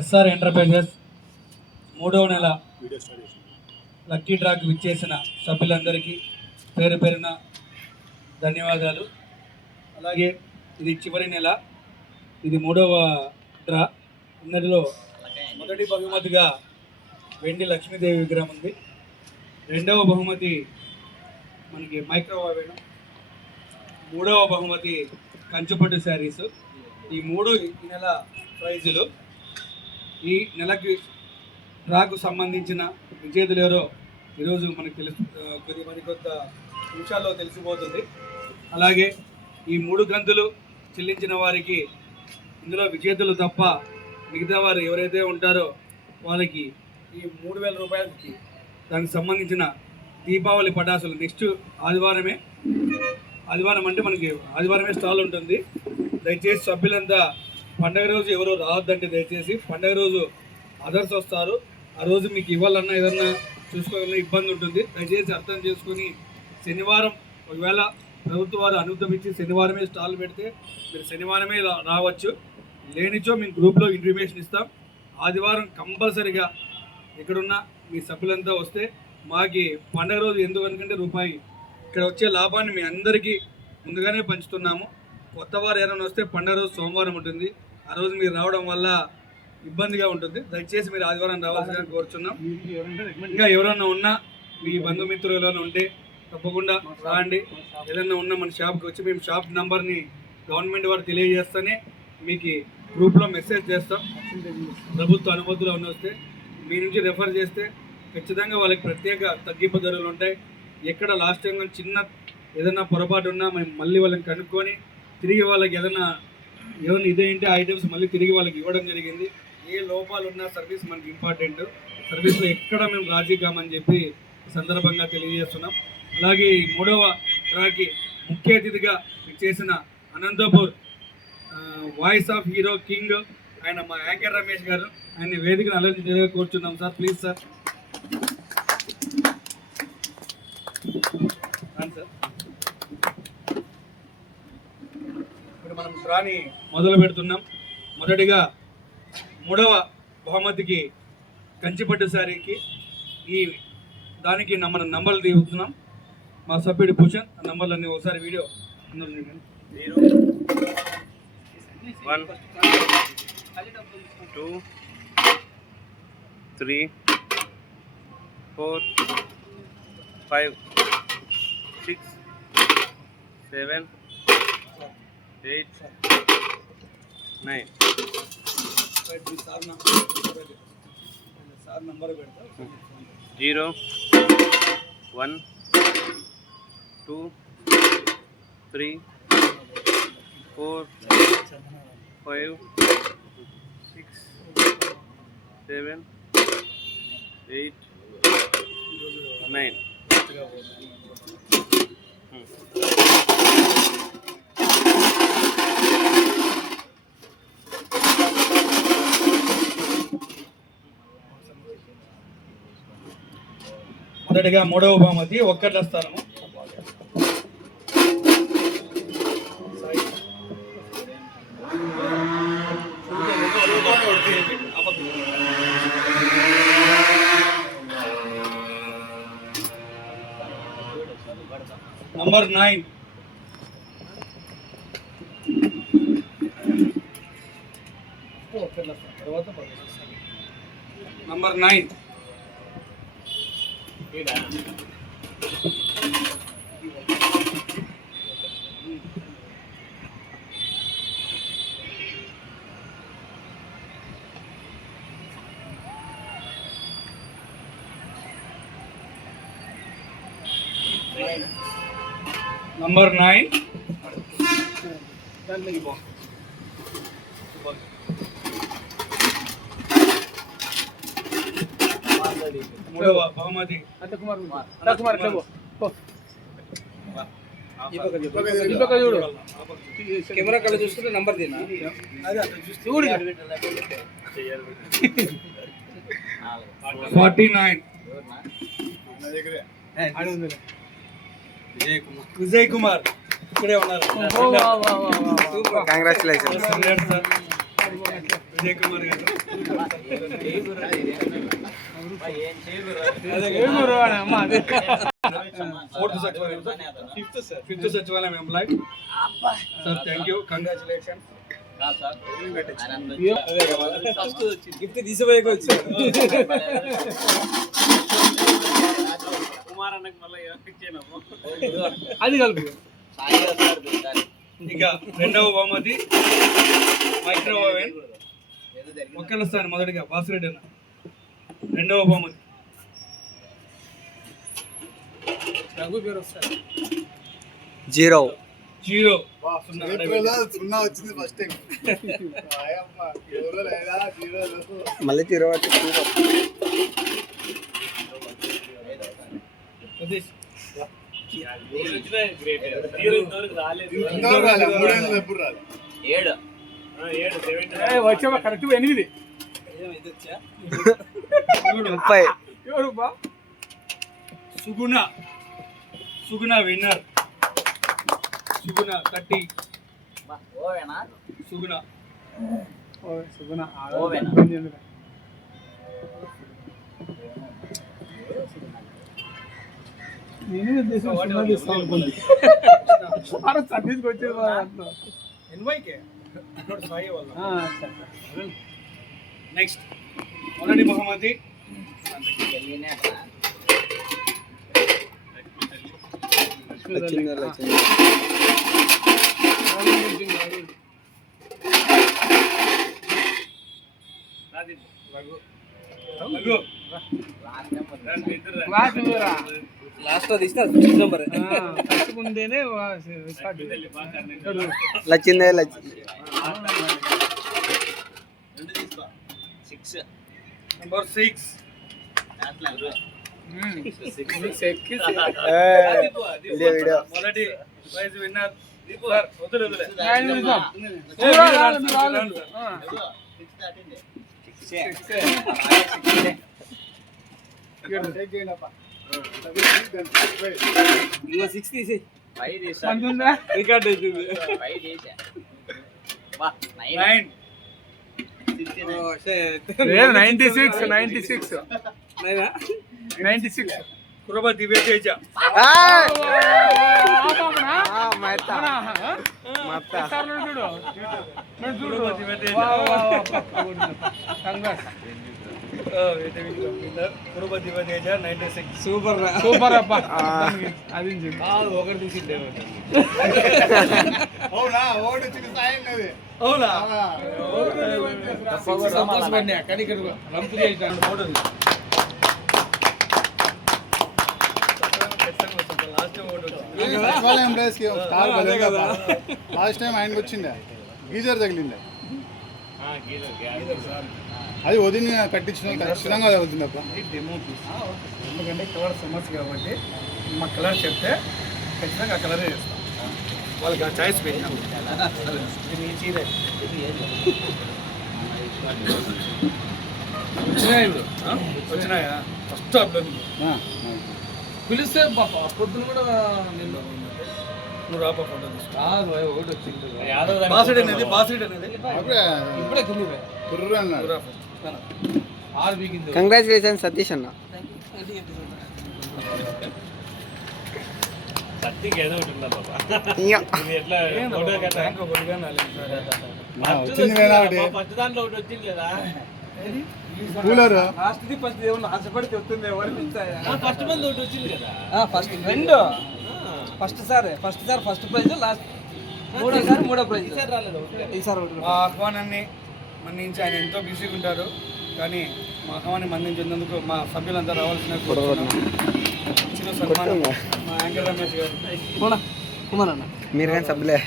SR enterprises 3వ నెల lucky డ్రాకి విచ్చేసిన సభ్యులందరికీ పేరు పేరున ధన్యవాదాలు. అలాగే ఇది చివరి నెల, ఇది 3వ డ్రా. ఇందులో మొదటి బహుమతిగా వెండి లక్ష్మీదేవి విగ్రహం ఉంది. 2వ బహుమతి మనకి మైక్రోవేవ్. 3వ బహుమతి కంచుపట్టు శారీస్. ఈ 3 ఈ నెల ప్రైజులు. ఈ నెలకి డ్రాకు సంబంధించిన విజేతలు ఎవరో ఈరోజు మనకు కొత్త నిమిషాల్లో తెలిసిపోతుంది. అలాగే ఈ 3 గంతులు చెల్లించిన వారికి ఇందులో విజేతలు తప్ప మిగతా వారు ఎవరైతే ఉంటారో వాళ్ళకి ఈ 3,000 రూపాయలకి దానికి సంబంధించిన దీపావళి పటాసులు నెక్స్ట్ ఆదివారం అంటే మనకి ఆదివారమే స్టాల్ ఉంటుంది. దయచేసి సభ్యులంతా పండగ రోజు ఎవరో రావద్దంటే దయచేసి పండగ రోజు అదర్స్ వస్తారు. ఆ రోజు మీకు ఇవ్వాలన్నా ఏదన్నా చూసుకోవాలన్నా ఇబ్బంది ఉంటుంది. దయచేసి అర్థం చేసుకొని శనివారం ఒకవేళ ప్రభుత్వ వారు అనుమతి ఇచ్చి శనివారమే స్టాల్ పెడితే మీరు శనివారమే రావచ్చు. లేనిచో మేము గ్రూప్లో ఇన్ఫర్మేషన్ ఇస్తాం. ఆదివారం కంపల్సరిగా ఎక్కడున్నా మీ సభ్యులంతా వస్తే మాకి పండగ రోజు ఎందుకనుకంటే రూపాయి ఇక్కడ వచ్చే లాభాన్ని మీ అందరికీ ముందుగానే పంచుతున్నాము. కొత్త వారు ఏమైనా వస్తే పండగ రోజు సోమవారం ఉంటుంది. ఆ రోజు మీరు రావడం వల్ల ఇబ్బందిగా ఉంటుంది. దయచేసి మీరు ఆదివారం రావాల్సిందిగా కోరుచున్నాం. ఇంకా ఎవరైనా ఉన్నా మీ బంధుమిత్రులు ఎవరైనా ఉంటే తప్పకుండా రాండి. ఏదైనా ఉన్నా మన షాప్కి వచ్చి మేము షాప్ నెంబర్ని గవర్నమెంట్ వారు తెలియజేస్తేనే మీకు గ్రూప్లో మెసేజ్ చేస్తాం. ప్రభుత్వ అనుమతులు ఉన్న వస్తే మీ నుంచి రెఫర్ చేస్తే ఖచ్చితంగా వాళ్ళకి ప్రత్యేక తగ్గింపు ధరలు ఉంటాయి. ఎక్కడ లాస్ట్ టైం చిన్న ఏదైనా పొరపాటు ఉన్నా మేము మళ్ళీ వాళ్ళని కనుక్కొని తిరిగి వాళ్ళకి ఏదైనా ఇదేంటి ఐటమ్స్ మళ్ళీ తిరిగి వాళ్ళకి ఇవ్వడం జరిగింది. ఏ లోపాలు ఉన్నా సర్వీస్ మనకి ఇంపార్టెంట్. సర్వీస్లో ఎక్కడ మేము రాజీ కామని చెప్పి సందర్భంగా తెలియజేస్తున్నాం. అలాగే ఈ 3వ డ్రాకి ముఖ్య అతిథిగా చేసిన Anantapur voice of hero king ఆయన మా యాంకర్ రమేష్ గారు, ఆయన వేదికను అలంకరించేలా కోరుచున్నాం. Sir please sir. ఇప్పుడు మనం డ్రాని మొదలు పెడుతున్నాం. మొదటిగా 3వ బహుమతికి కంచిపట్టు శారీకి ఈ దానికి మనం నంబర్లు తీస్తున్నాం. మా సభ్యుడు భూషణ్ ఆ నంబర్లన్నీ ఒకసారి వీడియో 0 1 2 3 4 5 6 7 8 9 సార్ నంబర్ పెడతా. 0 1 2 3 4 5 6 7 8 9. మొదటిగా 3వ బహుమతి ఒక్కట్ల స్థానము. నంబర్ 9. నంబర్ 9. నంబర్ 9. మూడవ బహుమతి కెమెరా కళ్ళ చూస్తుంటే నంబర్ తిన్నా చూడు 49. విజయ్ కుమార్ ఇక్కడే ఉన్నారు. కంగ్రాచులేషన్స్. విజయ్ కుమార్ గారు. ఫిఫ్త్ సచివాలయం employee sir. Thank you, congratulation. Gift తీసిపోయాక వచ్చారు. అది కలుపు. ఇక రెండవ బహుమతి మైక్రో ఓవెన్. ఒక్కళ్ళు వస్తారు మొదటిగా బాసిరెడ్డి అన్న. రెండవ బహుమతి రఘు పేరు వస్తారు. 0 సున్నా వచ్చింది ఫస్ట్ టైం. మళ్ళీ 0 సతీష్. ఎప్పుడు రాదు. వచ్చా కరెక్ట్ 8. 30. ఎవరు బా? సుగుణ విన్నర్. సుగుణ 30. సుగుణ సుగుణ నేను సర్వీస్కి వచ్చేది. ఎన్వైకే నెక్స్ట్ మొదటి బహుమతి లాస్ట్ లో తీసిన నెంబర్ లచ్చిందే నెంబర్ 6. మొదటి ప్రైజ్ విన్నర్ సార్. వదిలే రికార్డ్ 96. కురబ దివ్యతేజ. కురబ దివ్యతేజ 96. సూపర్ అప్ప. అది ఒకటి తీసిండే. అవునా ఓడి వచ్చింది సాయం అది. అవునా సంతోషపడినా కానీ ఇక్కడ రంపు చేసాను. సచివాలయం ప్లేస్ కి స్టార్ లాస్ట్ టైం ఆయనకు వచ్చిండే గీజర్ తగిలిండే. అది వదిలి కట్టించిన ఖచ్చితంగా తగులుతుంది అప్ప. ఎందుకంటే కలర్ సమస్య కాబట్టి మా కలర్ చెప్తే ఖచ్చితంగా ఆ కలరే చేస్తాం. వాళ్ళకి ఆ చాయిస్ పెట్టాం. వచ్చినాయా ఫస్ట్ అబ్బాయి పిలిస్తే పొద్దున కూడా నిన్ను నువ్వు రాపా ఫోటో తీసుకో. ఒకటి వచ్చింది. బాసిడ్ అనేది ఇప్పుడే కుర్రు అన్నాడు. 6 బీకింది. కంగ్రాచులేషన్ సతీష్ అన్న. వచ్చింది వేనా ఒకటి కూలర్ ఫస్ట్ ఏమన్నా ఆశపడి చెప్తుంది. ఫస్ట్ రెండు first sir first prize, last మూడో ప్రైజ్. ఈసారి మా ఆహ్వానాన్ని మన్నించి ఆయన ఎంతో బిజీగా ఉంటారు, కానీ మా ఆహ్వాన్ని మన్నించినందుకు మా సభ్యులంతా రావాల్సిన చిన్న సన్మానం మా యాంకర్ రమేష్ గారు. కుమార్ అన్న మీరు కానీ సభ్యులే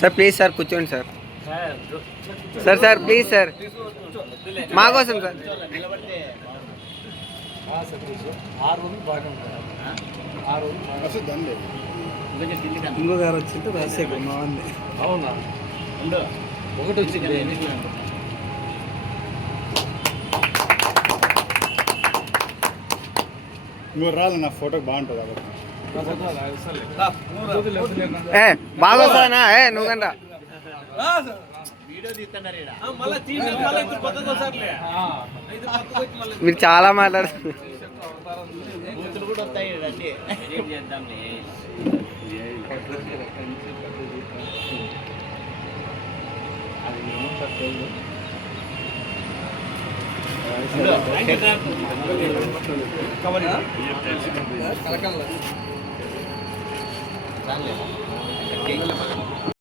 సార్. ప్లీజ్ సార్ కూర్చోండి సార్. సార్ ప్లీజ్ సార్ మా కోసం సార్. ఇంకో గారు వచ్చింటే రాజశేఖర్ బాగుంది. అవునా ఒకటి వచ్చింది. నువ్వు రాదు నా ఫోటోకి బాగుంటుంది కాబట్టి ఏ బాగా వస్తానా ఏ నువ్వు కంట మీరు చాలా మాట్లాడుతున్నారు. కలకల్లా